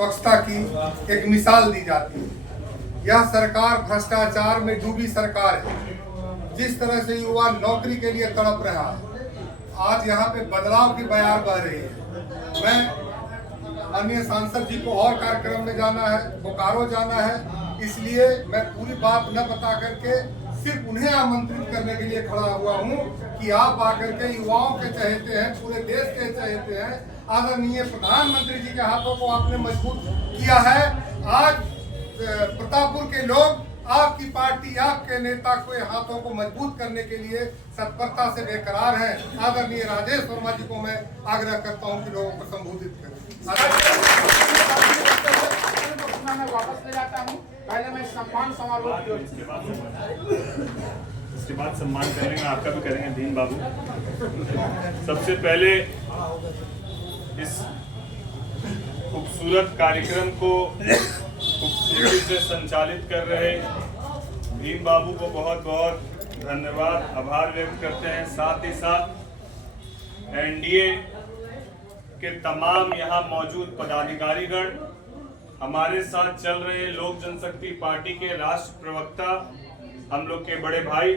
स्वच्छता की एक मिसाल दी जाती है। यह सरकार भ्रष्टाचार में डूबी सरकार है। जिस तरह से युवा नौकरी के लिए तड़प रहा है, आज यहाँ पे बदलाव की बयार बह रही है। मैं अन्य सांसद जी को और कार्यक्रम में जाना है, बोकारो जाना है, इसलिए मैं पूरी बात न बता करके सिर्फ उन्हें आमंत्रित करने के लिए खड़ा हुआ हूँ कि आप आकर के युवाओं के चहेते हैं, पूरे देश के चहेते हैं, आदरणीय प्रधानमंत्री जी के हाथों को आपने मजबूत किया है। आज प्रतापपुर के लोग आपकी पार्टी, आपके नेता के हाथों को मजबूत करने के लिए तत्परता से बेकरार हैं। आदरणीय राजेश वर्मा जी को मैं आग्रह करता हूं कि लोगों को संबोधित करें। मैं वापस ले जाता हूं। पहले मैं सम्मान समारोह इसके बाद सम्मान करेंगे, आपका भी करेंगे दीन बाबू। सबसे पहले इस खूबसूरत कार्यक्रम को खूबसूरती से संचालित कर रहे भीम बाबू को बहुत बहुत धन्यवाद, आभार व्यक्त करते हैं। साथ ही साथ एनडीए के तमाम यहाँ मौजूद पदाधिकारीगण, हमारे साथ चल रहे लोक जनशक्ति पार्टी के राष्ट्रीय प्रवक्ता हम लोग के बड़े भाई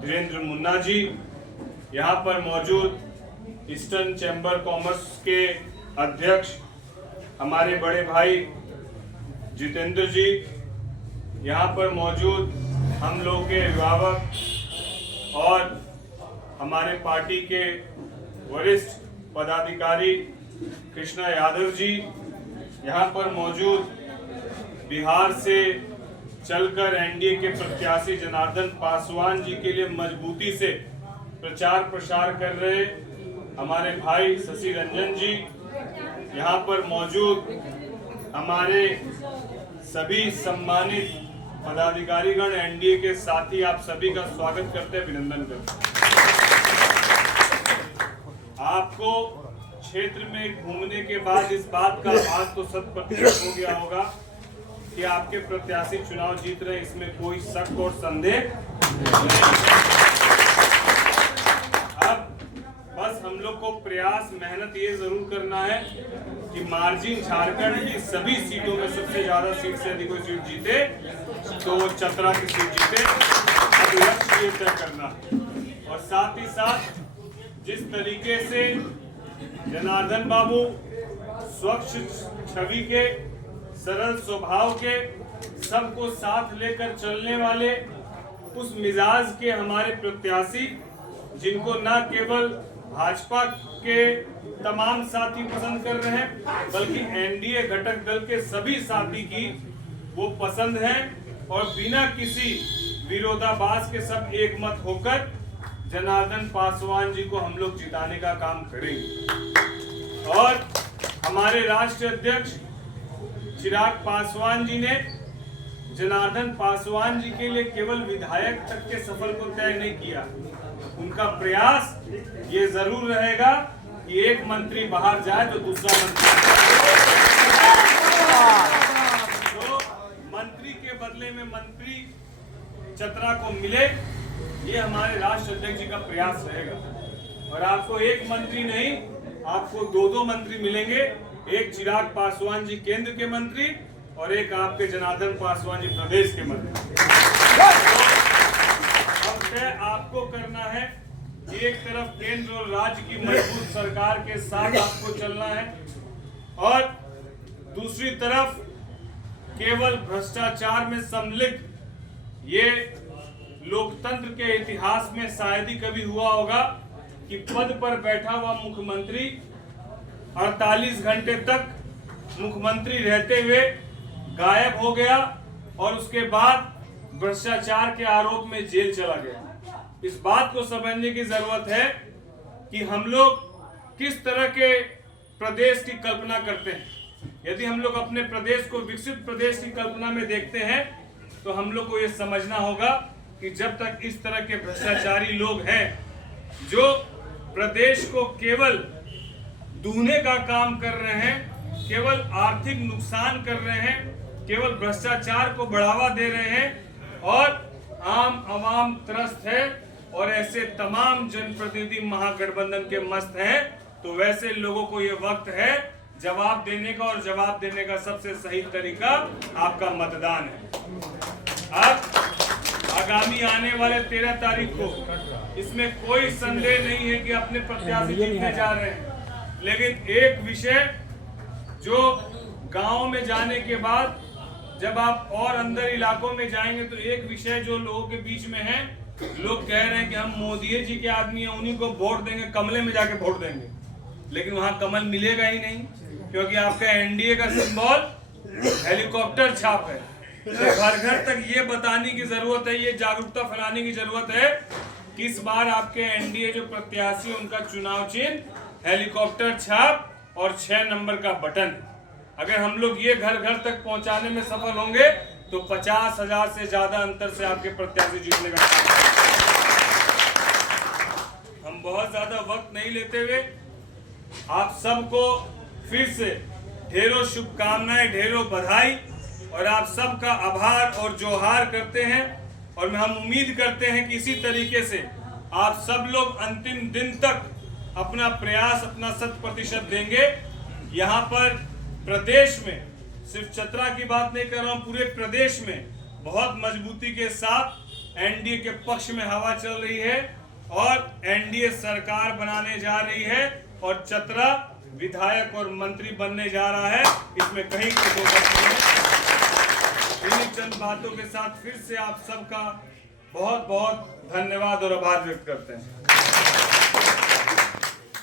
धीरेन्द्र मुन्ना जी, यहाँ पर मौजूद ईस्टर्न चैम्बर कॉमर्स के अध्यक्ष हमारे बड़े भाई जितेंद्र जी, यहाँ पर मौजूद हम लोग के अभिभावक और हमारे पार्टी के वरिष्ठ पदाधिकारी कृष्णा यादव जी, यहाँ पर मौजूद बिहार से चलकर एनडीए के प्रत्याशी जनार्दन पासवान जी के लिए मजबूती से प्रचार प्रसार कर रहे हमारे भाई शशि रंजन जी, यहाँ पर मौजूद हमारे सभी सम्मानित पदाधिकारीगण, एनडीए के साथी, आप सभी का स्वागत करते हैं, अभिनंदन करते हैं। आपको क्षेत्र में घूमने के बाद इस बात का आभास तो 100% हो गया होगा कि आपके प्रत्याशी चुनाव जीत रहे, इसमें कोई शक और संदेह नहीं। अब बस हम लोग को प्रयास, मेहनत ये जरूर करना है कि मार्जिन झारखंड की सभी सीटों में सबसे ज्यादा सीट से अधिक कोई सीट जीते तो वो चतरा की सीट जीते। अब लक्ष्य ये तय करना और साथ ही साथ जिस तरीके से जनार्दन बाबू स्वच्छ छवि के, सरल स्वभाव के, सबको साथ लेकर चलने वाले, उस मिजाज के हमारे प्रत्याशी, जिनको न केवल भाजपा के तमाम साथी पसंद कर रहे हैं बल्कि एनडीए घटक दल के सभी साथी की वो पसंद है, और बिना किसी विरोधाभास के सब एक मत होकर जनार्दन पासवान जी को हम लोग जिताने का काम करेंगे। और हमारे राष्ट्रीय अध्यक्ष चिराग पासवान जी ने जनार्दन पासवान जी के लिए केवल विधायक तक के सफर को तय नहीं किया। उनका प्रयास ये जरूर रहेगा कि एक मंत्री बाहर जाए तो दूसरा मंत्री, तो मंत्री के बदले में मंत्री चतरा को मिले, ये हमारे राष्ट्रीय अध्यक्ष जी का प्रयास रहेगा। और आपको एक मंत्री नहीं, आपको दो मंत्री मिलेंगे, एक चिराग पासवान जी केंद्र के मंत्री और एक आपके जनार्दन पासवान जी प्रदेश के मंत्री। अब तय आपको करना है कि एक तरफ केंद्र और राज्य की मजबूत सरकार के साथ आपको चलना है और दूसरी तरफ केवल भ्रष्टाचार में सम्मिलित, ये लोकतंत्र के इतिहास में शायद ही कभी हुआ होगा कि पद पर बैठा हुआ मुख्यमंत्री 48 घंटे तक मुख्यमंत्री रहते हुए गायब हो गया और उसके बाद भ्रष्टाचार के आरोप में जेल चला गया। इस बात को समझने की जरूरत है कि हम लोग किस तरह के प्रदेश की कल्पना करते हैं। यदि हम लोग अपने प्रदेश को विकसित प्रदेश की कल्पना में देखते हैं तो हम लोग को यह समझना होगा कि जब तक इस तरह के भ्रष्टाचारी लोग हैं जो प्रदेश को केवल दूहने का काम कर रहे हैं, केवल आर्थिक नुकसान कर रहे हैं, केवल भ्रष्टाचार को बढ़ावा दे रहे हैं और आम आवाम त्रस्त है और ऐसे तमाम जनप्रतिनिधि महागठबंधन के मस्त हैं, तो वैसे लोगों को ये वक्त है जवाब देने का, और जवाब देने का सबसे सही तरीका आपका मतदान है। अब आगामी आने वाले 13 तारीख को इसमें कोई संदेह नहीं है कि अपने प्रत्याशी जीतने जा रहे हैं, लेकिन एक विषय जो गांव में जाने के बाद जब आप और अंदर इलाकों में जाएंगे तो एक विषय जो लोगों के बीच में है, लोग कह रहे हैं कि हम मोदी जी के आदमी हैं, उन्हीं को वोट देंगे, कमले में जाके वोट देंगे, लेकिन वहां कमल मिलेगा ही नहीं, क्योंकि आपका एनडीए का सिंबल हेलीकॉप्टर छाप है। तो घर घर तक ये बताने की जरूरत है, ये जागरूकता फैलाने की जरूरत है कि इस बार आपके एनडीए जो प्रत्याशी उनका चुनाव चिन्ह हेलीकॉप्टर छाप और 6 नंबर का बटन। अगर हम लोग ये घर घर तक पहुंचाने में सफल होंगे तो 50,000 से ज्यादा अंतर से आपके प्रत्याशी जीतने का। हम बहुत ज्यादा वक्त नहीं लेते हुए आप सबको फिर से ढेरों शुभकामनाएं, ढेरों बधाई और आप सबका आभार और जोहार करते हैं। और हम उम्मीद करते हैं कि इसी तरीके से आप सब लोग अंतिम दिन तक अपना प्रयास, अपना 100% देंगे। यहाँ पर प्रदेश में, सिर्फ चतरा की बात नहीं कर रहा हूँ, पूरे प्रदेश में बहुत मजबूती के साथ एनडीए के पक्ष में हवा चल रही है और एनडीए सरकार बनाने जा रही है और चतरा विधायक और मंत्री बनने जा रहा है, इसमें कहीं कोई दो बात नहीं है। इन्हीं चंद बातों के साथ फिर से आप सबका बहुत बहुत धन्यवाद और आभार व्यक्त करते हैं।